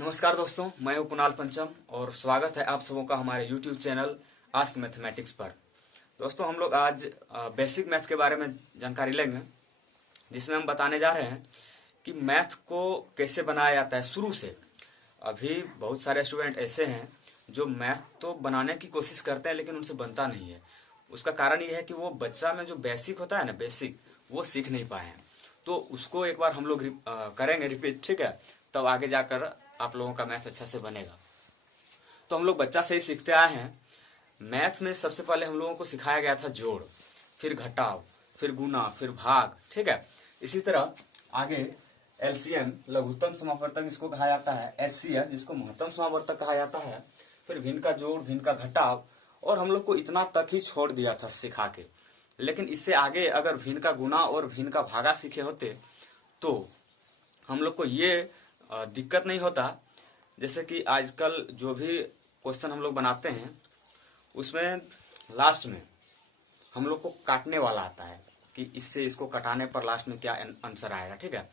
नमस्कार दोस्तों, मैं हूं कुणाल पंचम और स्वागत है आप सबों का हमारे YouTube चैनल आस्क मैथमेटिक्स पर। दोस्तों, हम लोग आज बेसिक मैथ के बारे में जानकारी लेंगे, जिसमें हम बताने जा रहे हैं कि मैथ को कैसे बनाया जाता है शुरू से। अभी बहुत सारे स्टूडेंट ऐसे हैं जो मैथ तो बनाने की कोशिश करते हैं लेकिन उनसे बनता नहीं है। उसका कारण ये है कि वो बच्चा में जो बेसिक होता है ना, बेसिक वो सीख नहीं पाए हैं। तो उसको एक बार हम लोग करेंगे रिपीट, ठीक है? तब आगे जाकर आप लोगों का मैथ अच्छा से बनेगा। तो हम लोग बच्चा से ही सीखते आए हैं। मैथ में सबसे पहले हम लोगों को सिखाया गया था जोड़, फिर घटाव, फिर गुना, फिर भाग, ठीक है? इसी तरह आगे एलसीएम, लघुत्तम समावर्तक इसको कहा जाता है, एचसीएफ जिसको महत्तम समावर्तक कहा जाता है, फिर भिन्न का जोड़, भिन्न का घटाव, और हम लोग को इतना तक ही छोड़ दिया था सिखा के। लेकिन इससे आगे अगर भिन्न का गुना और भिन्न का भागा सीखे होते तो हम लोग को ये दिक्कत नहीं होता। जैसे कि आजकल जो भी क्वेश्चन हम लोग बनाते हैं उसमें लास्ट में हम लोग को काटने वाला आता है कि इससे इसको कटाने पर लास्ट में क्या आंसर आएगा, ठीक है?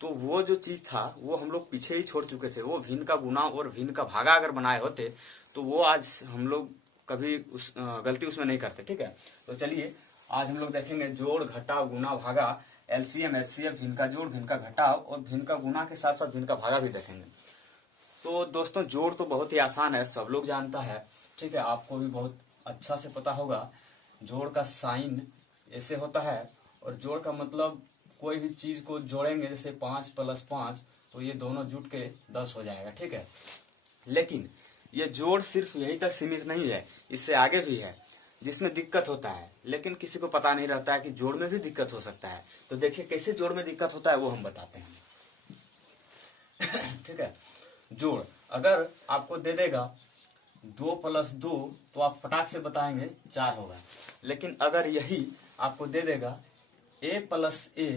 तो वो जो चीज था वो हम लोग पीछे ही छोड़ चुके थे। वो भिन्न का गुना और भिन्न का भागा अगर बनाए होते तो वो आज हम लोग कभी उस गलती उसमें नहीं करते, ठीक है? तो चलिए आज हम लोग देखेंगे जोड़, घटाव, गुना, भागा, एलसीएम, एचसीएफ, भिन्न का जोड़, भिन्न का घटाव और भिन्न का गुना के साथ साथ भिन्न का भागा भी देखेंगे। तो दोस्तों, जोड़ तो बहुत ही आसान है, सब लोग जानता है, ठीक है? आपको भी बहुत अच्छा से पता होगा। जोड़ का साइन ऐसे होता है और जोड़ का मतलब कोई भी चीज को जोड़ेंगे, जैसे 5 + 5 तो ये दोनों जुट के 10 हो जाएगा, ठीक है? लेकिन ये जोड़ सिर्फ यही तक सीमित नहीं है, इससे आगे भी है जिसमें दिक्कत होता है, लेकिन किसी को पता नहीं रहता है कि जोड़ में भी दिक्कत हो सकता है। तो देखिए कैसे जोड़ में दिक्कत होता है वो हम बताते हैं। ठीक है? जोड़ अगर आपको दे देगा 2 + 2 तो आप फटाक से बताएंगे 4 होगा। लेकिन अगर यही आपको दे देगा a + a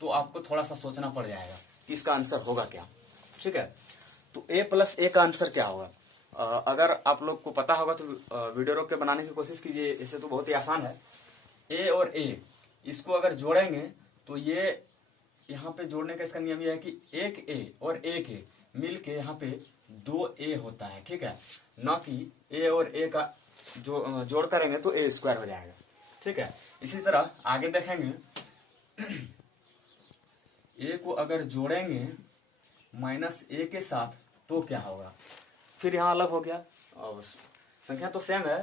तो आपको थोड़ा सा सोचना पड़ जाएगा कि इसका आंसर होगा क्या, ठीक है? तो a + a का आंसर क्या होगा? अगर आप लोग को पता होगा तो वीडियो रोक के बनाने की कोशिश कीजिए। इसे तो बहुत ही आसान है। a और a इसको अगर जोड़ेंगे तो ये यहाँ पे जोड़ने का इसका नियम यह है कि एक a और एक a मिल के यहाँ पे 2a होता है, ठीक है? न कि a और a का जो जोड़ करेंगे तो a² हो जाएगा, ठीक है? इसी तरह आगे देखेंगे a को अगर जोड़ेंगे -a के साथ तो क्या होगा? फिर यहाँ अलग हो गया। संख्या तो सेम है,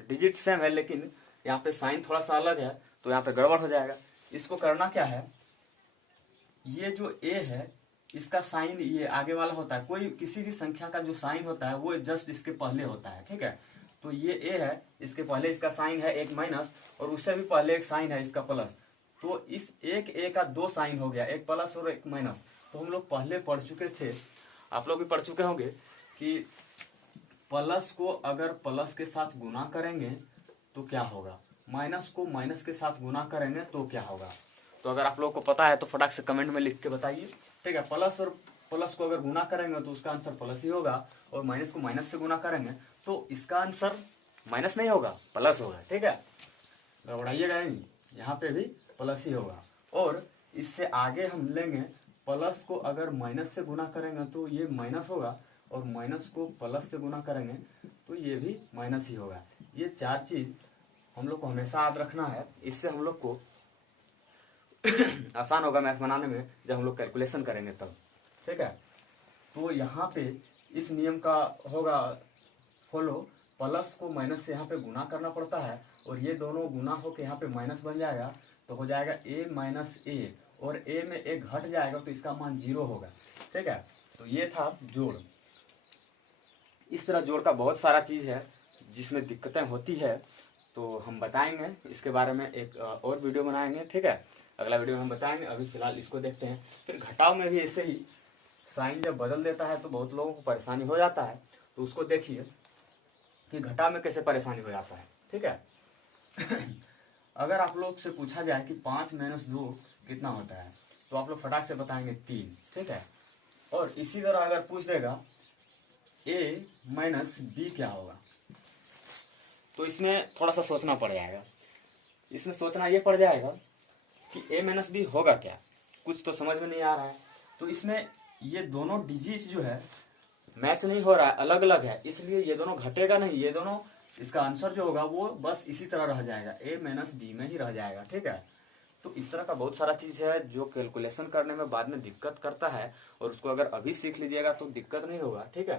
डिजिट सेम है, लेकिन यहाँ पे साइन थोड़ा सा अलग है तो यहाँ पे गड़बड़ हो जाएगा। इसको करना क्या है, ये जो a है इसका साइन ये आगे वाला होता है। कोई किसी भी संख्या का जो साइन होता है वो जस्ट इसके पहले होता है, ठीक है? तो ये a है, इसके पहले इसका साइन है एक माइनस और उससे भी पहले एक साइन है इसका प्लस। तो इस एक a का 2 साइन हो गया, एक प्लस और एक माइनस। तो हम लोग पहले पढ़ चुके थे, आप लोग भी पढ़ चुके होंगे कि प्लस को अगर प्लस के साथ गुना करेंगे तो क्या होगा, माइनस को माइनस के साथ गुना करेंगे तो क्या होगा। तो अगर आप लोगों को पता है तो फटाक से कमेंट में लिख के बताइए, ठीक है? प्लस और प्लस को अगर गुना करेंगे तो उसका आंसर प्लस ही होगा, और माइनस को माइनस से गुना करेंगे तो इसका आंसर माइनस नहीं होगा, प्लस होगा, ठीक है? गड़बड़ाइएगा नहीं, यहाँ पे भी प्लस ही होगा। और इससे आगे हम लेंगे, प्लस को अगर माइनस से गुना करेंगे तो ये माइनस होगा, और माइनस को प्लस से गुना करेंगे तो ये भी माइनस ही होगा। ये 4 चीज हम लोग को हमेशा याद रखना है, इससे हम लोग को आसान होगा मैथ बनाने में जब हम लोग कैलकुलेशन करेंगे तब, ठीक है? तो यहाँ पे इस नियम का होगा फॉलो, प्लस को माइनस से यहाँ पे गुना करना पड़ता है और ये दोनों गुना होकर यहाँ पे माइनस बन जाएगा, तो हो जाएगा a - a, और a में एक घट जाएगा तो इसका मान 0 होगा, ठीक है? तो ये था जोड़। इस तरह जोड़ का बहुत सारा चीज है जिसमें दिक्कतें होती है, तो हम बताएंगे इसके बारे में, एक और वीडियो बनाएंगे, ठीक है? अगला वीडियो में हम बताएंगे। अभी फिलहाल इसको देखते हैं। फिर घटाव में भी ऐसे ही साइन जब बदल देता है तो बहुत लोगों को परेशानी हो जाता है, तो उसको देखिए कि घटाव में कैसे परेशानी हो जाता है, ठीक है? अगर आप लोग से पूछा जाए कि 5 - 2 कितना होता है तो आप लोग फटाक से बताएंगे 3, ठीक है? और इसी तरह अगर पूछ देगा a - b क्या होगा तो इसमें थोड़ा सा सोचना पड़ जाएगा। इसमें सोचना ये पड़ जाएगा कि a - b होगा क्या, कुछ तो समझ में नहीं आ रहा है। तो इसमें ये दोनों डिजिट जो है मैच नहीं हो रहा है, अलग अलग है, इसलिए ये दोनों घटेगा नहीं, ये दोनों, इसका आंसर जो होगा वो बस इसी तरह रह जाएगा, a माइनस बी में ही रह जाएगा। ठीक है, तो इस तरह का बहुत सारा चीज है जो कैलकुलेशन करने में बाद में दिक्कत करता है, और उसको अगर अभी सीख लीजिएगा तो दिक्कत नहीं होगा। ठीक है,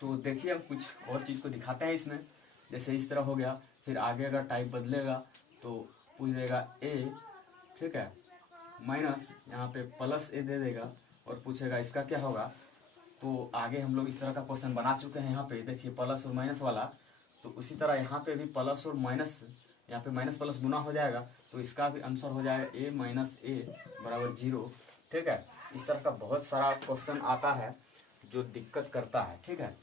तो देखिए हम कुछ और चीज को दिखाते हैं इसमें। जैसे इस तरह हो गया, फिर आगे अगर टाइप बदलेगा तो पूछ देगा a, ठीक है, माइनस यहाँ पे प्लस a दे देगा और पूछेगा इसका क्या होगा। तो आगे हम लोग इस तरह का क्वेश्चन बना चुके हैं, यहाँ पे देखिए प्लस और माइनस वाला। तो उसी तरह यहाँ पे भी प्लस और माइनस, यहाँ पे माइनस प्लस गुना हो जाएगा, तो इसका भी आंसर हो जाएगा a माइनस a बराबर 0। ठीक है, इस तरह का बहुत सारा क्वेश्चन आता है जो दिक्कत करता है। ठीक है,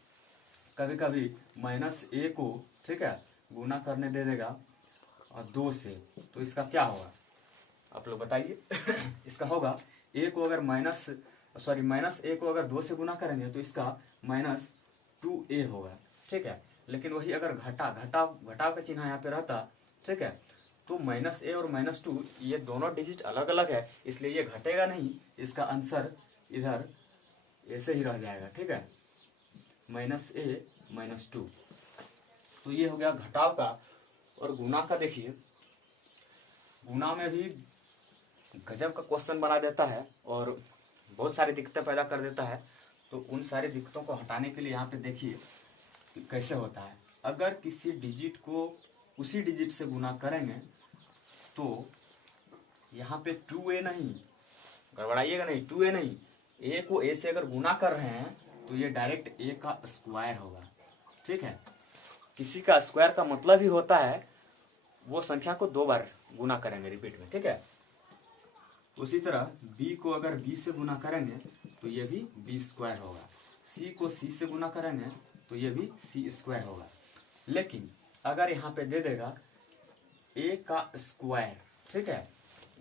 कभी कभी माइनस a को, ठीक है, गुना करने दे देगा और 2 से, तो इसका क्या होगा आप लोग बताइए। इसका होगा a को अगर माइनस a को अगर 2 से गुना करेंगे तो इसका माइनस 2a होगा। ठीक है, लेकिन वही अगर घटाव का चिन्ह यहाँ पे रहता, ठीक है, तो माइनस a और माइनस 2 ये दोनों डिजिट अलग अलग है, इसलिए ये घटेगा नहीं, इसका आंसर इधर ऐसे ही रह जाएगा। ठीक है, माइनस a माइनस 2। तो ये हो गया घटाव का। और गुना का देखिए, गुना में भी गजब का क्वेश्चन बना देता है और बहुत सारी दिक्कतें पैदा कर देता है। तो उन सारी दिक्कतों को हटाने के लिए यहाँ पे देखिए कि कैसे होता है। अगर किसी डिजिट को उसी डिजिट से गुना करेंगे तो यहाँ पे 2a नहीं, गड़बड़ाइएगा नहीं, 2a नहीं, a को a से अगर गुना कर रहे हैं तो ये डायरेक्ट a का स्क्वायर होगा। ठीक है, किसी का स्क्वायर का मतलब ही होता है वो संख्या को 2 बार गुना करेंगे रिपीट में। ठीक है, उसी तरह b को अगर b से गुना करेंगे तो ये भी b स्क्वायर होगा, c को c से गुना करेंगे तो ये भी c स्क्वायर होगा। लेकिन अगर यहाँ पे दे देगा a का स्क्वायर, ठीक है,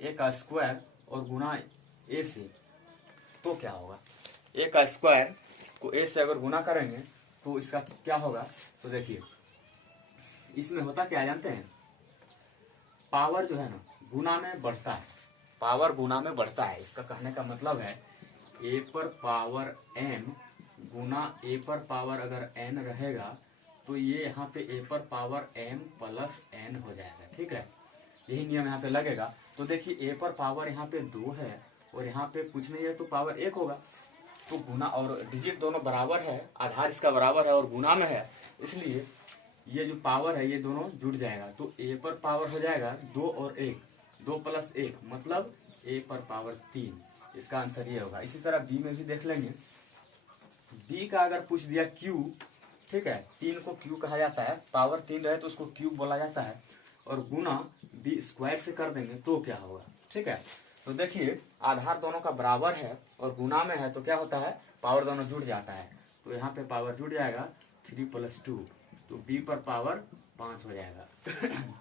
a का स्क्वायर और गुना a से, तो क्या होगा। a का स्क्वायर को a से अगर गुना करेंगे तो इसका क्या होगा। तो देखिए इसमें होता क्या जानते हैं, पावर जो है ना गुना में बढ़ता है, पावर गुना में बढ़ता है। इसका कहने का मतलब है a पर पावर m गुना a पर पावर अगर n रहेगा तो ये यहाँ पे a पर पावर m प्लस n हो जाएगा। ठीक है, यही नियम यहाँ पे लगेगा। तो देखिए a पर पावर यहाँ पे 2 है और यहाँ पे कुछ नहीं है तो पावर 1 होगा। तो गुना और डिजिट दोनों बराबर है, आधार इसका बराबर है और गुना में है, इसलिए ये जो पावर है ये दोनों जुड़ जाएगा। तो a पर पावर हो जाएगा 2 और 1, 2 प्लस 1 मतलब a पर पावर 3। इसका आंसर ये होगा। इसी तरह b में भी देख लेंगे, b का अगर पूछ दिया q, ठीक है, 3 को q कहा जाता है, पावर 3 रहे तो उसको क्यूब बोला जाता है, और गुना b स्क्वायर से कर देंगे तो क्या होगा। ठीक है, तो देखिए आधार दोनों का बराबर है और गुना में है तो क्या होता है, पावर दोनों जुड़ जाता है। तो यहाँ पे पावर जुड़ जाएगा 3 + 2, तो b पर पावर 5 हो जाएगा।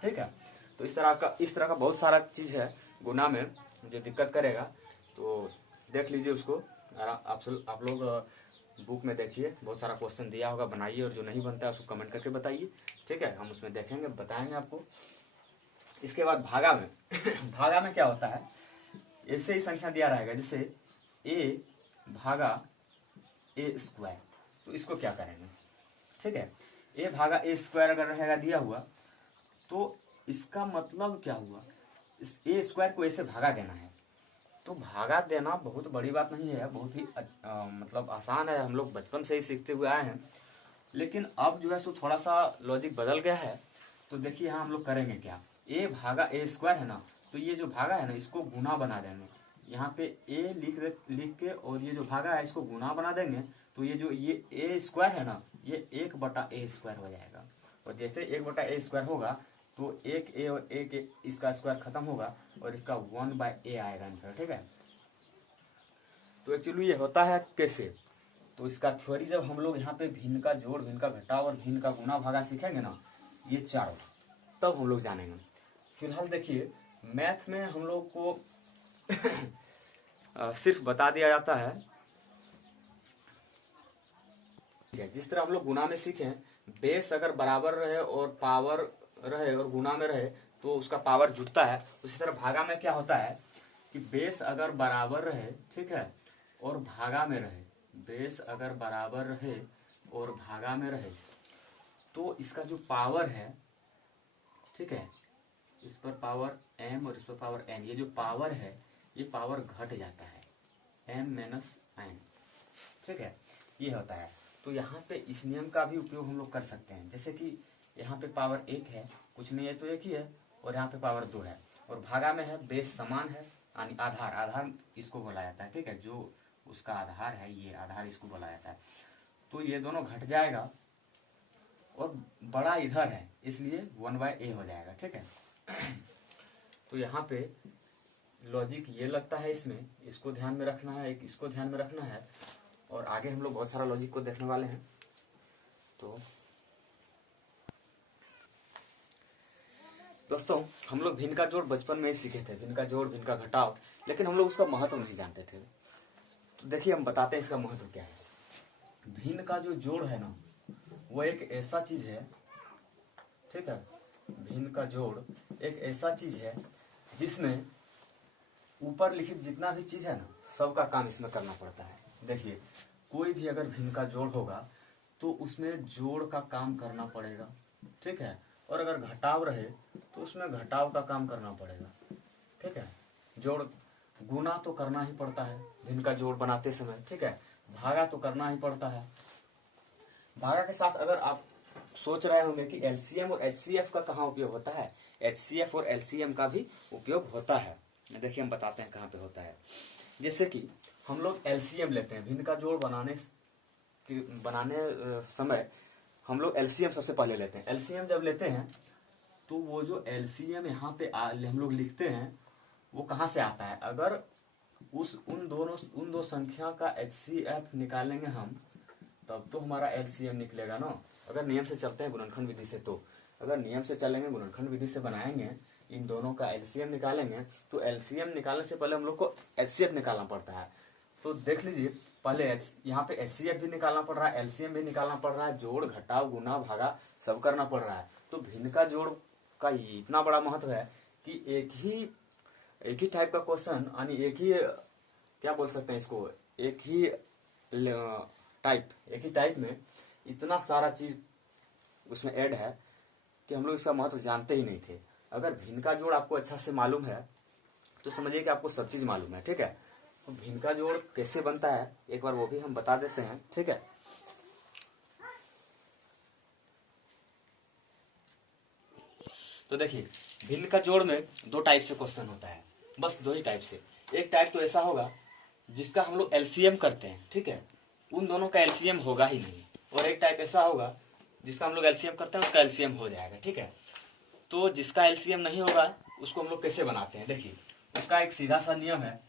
ठीक है, तो इस तरह का बहुत सारा चीज है गुना में जो दिक्कत करेगा। तो देख लीजिए उसको, आप लोग बुक में देखिए, बहुत सारा क्वेश्चन दिया होगा, बनाइए, और जो नहीं बनता है उसको कमेंट करके बताइए। ठीक है, हम उसमें देखेंगे, बताएंगे आपको। इसके बाद भागा में भागा में क्या होता है, ऐसे ही संख्या दिया रहेगा जैसे a भागा a स्क्वायर, तो इसको क्या करेंगे। ठीक है, a भागा a स्क्वायर अगर रहेगा दिया हुआ तो इसका मतलब क्या हुआ, इस a स्क्वायर को ऐसे भागा देना है। तो भागा देना बहुत बड़ी बात नहीं है, बहुत ही मतलब आसान है, हम लोग बचपन से ही सीखते हुए आए हैं। लेकिन अब जो है सो थोड़ा सा लॉजिक बदल गया है। तो देखिए यहाँ हम लोग करेंगे क्या, a भागा a स्क्वायर है ना, तो ये जो भागा है ना इसको गुना बना देंगे। यहाँ पे a लिख के और ये जो भागा है इसको गुना बना देंगे। तो ये जो ये a स्क्वायर है ना, ये 1/a स्क्वायर हो जाएगा। और जैसे 1/a स्क्वायर होगा तो एक a और एक इसका स्क्वायर खत्म होगा और इसका 1/a आएगा आंसर। ठीक है, तो एक्चुअली ये होता है कैसे, तो इसका थ्योरी जब हम लोग यहाँ पे भिन्न का जोड़, भिन्न का घटाव और भिन्न का गुना भागा सीखेंगे ना, ये चारों, तब हम लोग जानेंगे। फिलहाल देखिए मैथ में हम लोग को सिर्फ बता दिया जाता है, जिस तरह हम लोग गुना में सीखे, बेस अगर बराबर रहे और पावर रहे और गुना में रहे तो उसका पावर जुटता है। उसी तरह भागा में क्या होता है कि बेस अगर बराबर रहे, ठीक है, और भागा में रहे, बेस अगर बराबर रहे और भागा में रहे तो इसका जो पावर है, ठीक है, इस पर पावर m और इस पर पावर n, ये जो पावर है ये पावर घट जाता है, m-n, ठीक है, ये होता है। तो यहाँ पे इस नियम का भी उपयोग हम लोग कर सकते हैं। जैसे कि यहाँ पे पावर 1 है, कुछ नहीं है तो 1 ही है, और यहाँ पे पावर 2 है और भागा में है, बेस समान है, यानी आधार इसको बोला जाता है, ठीक है, जो उसका आधार है ये आधार इसको बोला जाता है। तो ये दोनों घट जाएगा और बड़ा इधर है इसलिए 1/a हो जाएगा, ठीक है। तो यहाँ पे लॉजिक ये लगता है, इसमें इसको ध्यान में रखना है, एक इसको ध्यान में रखना है, और आगे हम लोग बहुत सारा लॉजिक को देखने वाले हैं। तो दोस्तों हम लोग भिन्न का जोड़ बचपन में ही सीखे थे, भिन्न का जोड़, भिन्न का घटाव, लेकिन हम लोग उसका महत्व नहीं जानते थे। तो देखिए हम बताते हैं इसका महत्व क्या है। भिन्न का जो जोड़ है ना वो एक ऐसा चीज है, ठीक है, भिन्न का जोड़ एक ऐसा चीज है जिसमें ऊपर लिखित जितना भी चीज है ना सबका काम इसमें करना पड़ता है। देखिए कोई भी अगर भिन्न का जोड़ होगा तो उसमें जोड़ का काम करना पड़ेगा, ठीक है, और अगर घटाव रहे तो उसमें घटाव का काम करना पड़ेगा, ठीक है। जोड़ गुना तो करना ही पड़ता है भिन्न का जोड़ बनाते समय, ठीक है, भागा तो करना ही पड़ता है। भागा के साथ अगर आप सोच रहे होंगे कि एलसीएम और एचसीएफ का कहाँ उपयोग होता है, एचसीएफ और एलसीएम का भी उपयोग होता है। देखिए हम बताते हैं कहाँ पे होता है। जैसे कि हम लोग एलसीएम लेते हैं, भिन्न का जोड़ बनाने समय हम लोग एलसीएम सबसे पहले लेते हैं। एलसीएम जब लेते हैं तो वो जो एलसीएम यहाँ पे हम लोग लिखते हैं वो कहाँ से आता है, अगर उन दो संख्या का एचसीएफ निकालेंगे हम तब तो हमारा एलसीएम निकलेगा ना। अगर नियम से चलते हैं गुणनखंड विधि से, तो अगर नियम से चलेंगे गुणनखंड विधि से बनाएंगे, इन दोनों का एलसीएम निकालेंगे तो एलसीएम निकालने से पहले हम लोग को एचसीएफ निकालना पड़ता है। तो देख लीजिए पहले यहाँ पे एचसीएफ भी निकालना पड़ रहा है, एलसीएम भी निकालना पड़ रहा है, जोड़ घटाव गुना भागा सब करना पड़ रहा है। तो भिन्न का जोड़ का इतना बड़ा महत्व है कि एक ही टाइप का क्वेश्चन, यानी एक ही, क्या बोल सकते हैं इसको, एक ही टाइप में इतना सारा चीज उसमें ऐड है कि हम लोग इसका महत्व जानते ही नहीं थे। अगर भिन्न का जोड़ आपको अच्छा से मालूम है तो समझिए कि आपको सब चीज मालूम है, ठीक है। तो भिन्न का जोड़ कैसे बनता है एक बार वो भी हम बता देते हैं, ठीक है। तो देखिए भिन्न का जोड़ में दो टाइप से क्वेश्चन होता है, बस दो ही टाइप से। एक टाइप तो ऐसा होगा जिसका हम लोग एलसीएम करते हैं, ठीक है, उन दोनों का एलसीएम होगा ही नहीं, और एक टाइप ऐसा होगा जिसका हम लोग एलसीएम करते हैं उसका एलसीएम हो जाएगा, ठीक है। तो जिसका एलसीएम नहीं होगा उसको हम लोग कैसे बनाते हैं, देखिए उसका एक सीधा सा नियम है।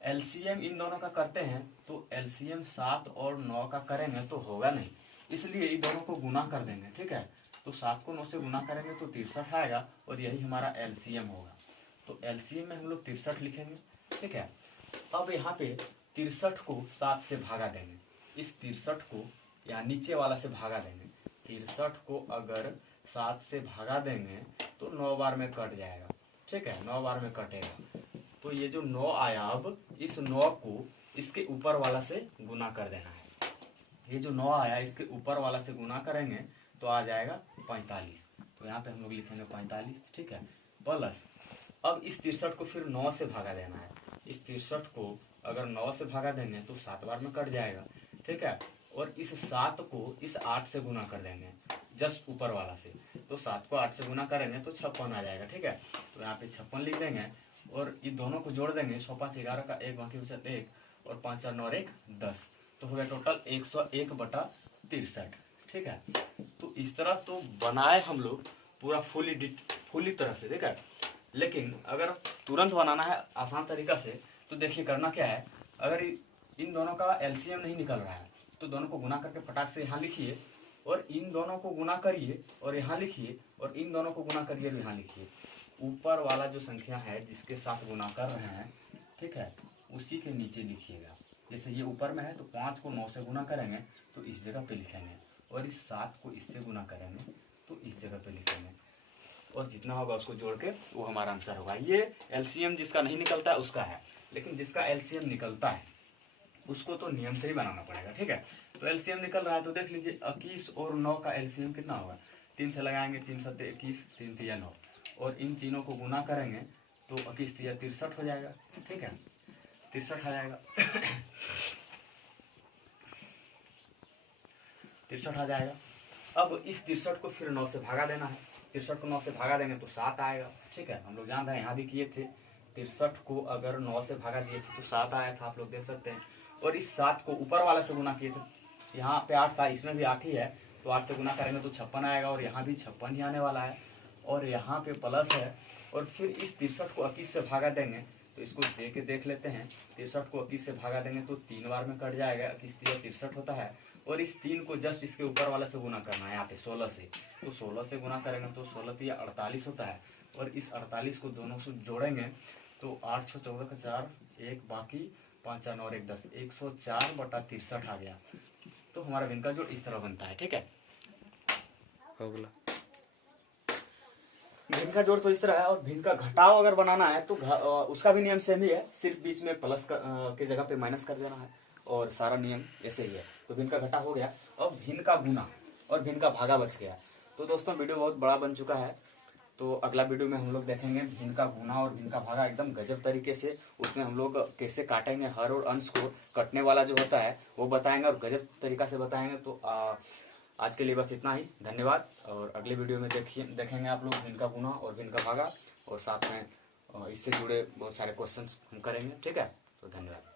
एलसीएम इन दोनों का करते हैं तो एलसीएम 7 और 9 का करेंगे तो होगा नहीं, इसलिए इन दोनों को गुना कर देंगे, ठीक है। तो 7 को 9 से गुना करेंगे तो 63 आएगा और यही हमारा एलसीएम होगा। तो एलसीएम में हम लोग 63 लिखेंगे, ठीक है। अब यहाँ पे 63 को 7 से भागा देंगे, इस 63 को यहाँ नीचे वाला से भागा देंगे। 63 को अगर 7 से भागा देंगे तो 9 बार में कट जाएगा, ठीक है, 9 बार में कटेगा। तो ये जो 9 आया, अब इस 9 को इसके ऊपर वाला से गुना कर देना है। ये जो 9 आया इसके ऊपर वाला से गुना करेंगे तो आ जाएगा 45। तो यहाँ पे हम लोग लिखेंगे 45, ठीक है, प्लस अब इस 63 को फिर 9 से भागा देना है। इस 63 को अगर 9 से भागा देंगे तो 7 बार में कट जाएगा, ठीक है। और इस 7 को इस 8 से गुना कर देंगे, जस्ट ऊपर वाला से। तो 7 को 8 से गुना करेंगे तो 56 आ जाएगा, ठीक है। तो यहाँ पे 56 लिख देंगे और इन दोनों को जोड़ देंगे। 6 5 11 का 1 बाकी बचा 1 और 5 4 9 1 10, तो हो गया टोटल 101/63, ठीक है। तो इस तरह तो बनाए हम लोग पूरा फुली तरह से, ठीक है। लेकिन अगर तुरंत बनाना है आसान तरीका से तो देखिए करना क्या है, अगर इन दोनों का एलसीएम नहीं निकल रहा है तो दोनों को गुना करके फटाक से यहाँ लिखिए, और इन दोनों को गुना करिए और यहाँ लिखिए, और इन दोनों को गुना करिए और यहाँ लिखिए। ऊपर वाला जो संख्या है जिसके साथ गुना कर रहे हैं, ठीक है, उसी के नीचे लिखिएगा। जैसे ये ऊपर में है तो 5 को 9 से गुना करेंगे तो इस जगह पे लिखेंगे, और इस 7 को इससे गुना करेंगे तो इस जगह पे लिखेंगे, और जितना होगा उसको जोड़ के वो हमारा आंसर होगा। ये एलसीएम जिसका नहीं निकलता है उसका है, लेकिन जिसका एलसीएम निकलता है उसको तो नियम से ही बनाना पड़ेगा, ठीक है। तो एलसीएम निकल रहा है, तो देख लीजिए 21 और 9 का एलसीएम कितना होगा, 3 से लगाएंगे, 3 सत्ते 21, 3 तिया 9, और इन तीनों को गुना करेंगे तो 21 तिया 63 हो जाएगा, ठीक है, 63 आ जाएगा। 63 आ जाएगा। अब इस 63 को फिर 9 से भागा देना है, 63 को 9 से भागा देंगे तो 7 आएगा, ठीक है। हम लोग जान रहे हैं, यहाँ भी किए थे, 63 को अगर 9 से भागा दिए थे तो 7 आया था, आप लोग देख सकते हैं। और इस 7 को ऊपर वाला से गुना किए थे, यहाँ पे 8 था, इसमें भी 8 ही है, तो 8 से गुना करेंगे तो 56 आएगा, और यहाँ भी 56 ही आने वाला है, और यहाँ पे प्लस है। और फिर इस 63 को 21 से भागा देंगे, तो इसको दे के देख लेते हैं। 63 को 21 से भागा देंगे तो 3 बार में कट जाएगा, 21 तिया 63 होता है, और इस 3 को जस्ट इसके ऊपर वाले से गुना करना है, यहाँ पे 16 से, तो 16 से गुना करेंगे तो 16 तिया 48 होता है, और इस 48 को दोनों से जोड़ेंगे तो 8 6 14 का 4, 1 बाकी 5 4 9 और 1 10, 104/63 आ गया। तो हमारा भिन्न का जोड़ इस तरह बनता है, ठीक है। हो गया। भिन्न का जोड़ तो इस तरह है, और भिन्न का घटाव अगर बनाना है तो उसका भी नियम सेम ही है, सिर्फ बीच में प्लस के जगह पे माइनस कर देना है, और सारा नियम ऐसे ही है। तो भिन्न का घटा हो गया, अब भिन्न का गुना और भिन्न का भागा बच गया। तो दोस्तों वीडियो बहुत बड़ा बन चुका है, तो अगला वीडियो में हम लोग देखेंगे भिन्न का गुना और भिन्न का भागा एकदम गजब तरीके से। उसमें हम लोग कैसे काटेंगे हर और अंश को, कटने वाला जो होता है वो बताएंगे और गजब तरीका से बताएंगे। तो आज के लिए बस इतना ही, धन्यवाद। और अगले वीडियो में देखेंगे आप लोग भिन्न का गुना और भिन्न का भागा, और साथ में इससे जुड़े बहुत सारे क्वेश्चंस हम करेंगे, ठीक है। तो धन्यवाद।